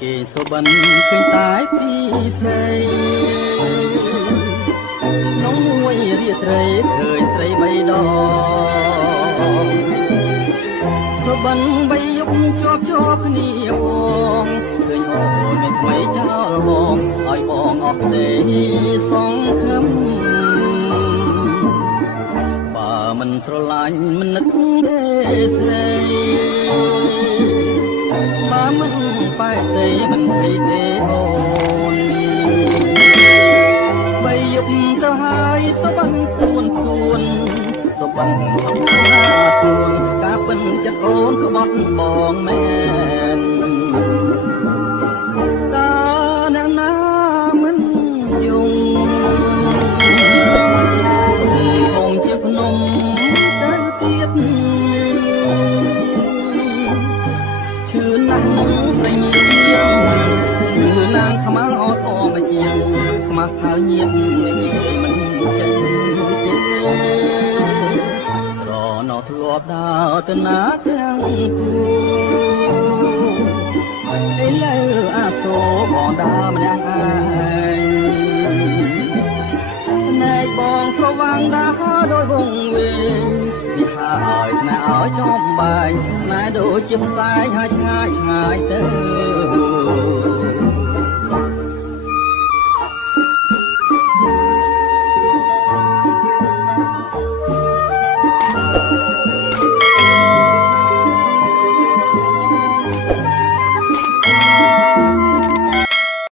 គេសុបិនឃើញតែពីស្រីនំមួយរាត្រីឃើញស្រីបីដងសុបិនបីយប់ជាប់គ្នាបងឃើញអូនមានថ្មីចោលបងឲ្យបងអស់ទេសងខឹមបើមិនស្រឡាញ់មិននឹកទេស្រីបើមិនបែកទេមិនភ័យទេអូនបីយប់ទៅហើយសុបិនទួនសុបិនក្នុងណាទួនការពិនចិត្តអូនក៏បត់បងមែនតើអ្នកណាមិនយំคงជាភ្នំទៅទៀតឈឺណាស់នឹងស្រីញៀមឈឺណាងខ្មៅអត់អមជាងខ្មាស់ខៅញៀមមិនចេញទេស្រណោធ្លាប់ដើរទៅណាទាំងគូឥឡូវអាសូរបងដើរម្នាក់ឯងណែបងស្រវាំងដើរដោយវងវែងនេះហើយស្នេហ៍ឲ្យចំបែងស្នេហ៍ដូចជាផ្សែងហើយឆ្ងាយទៅ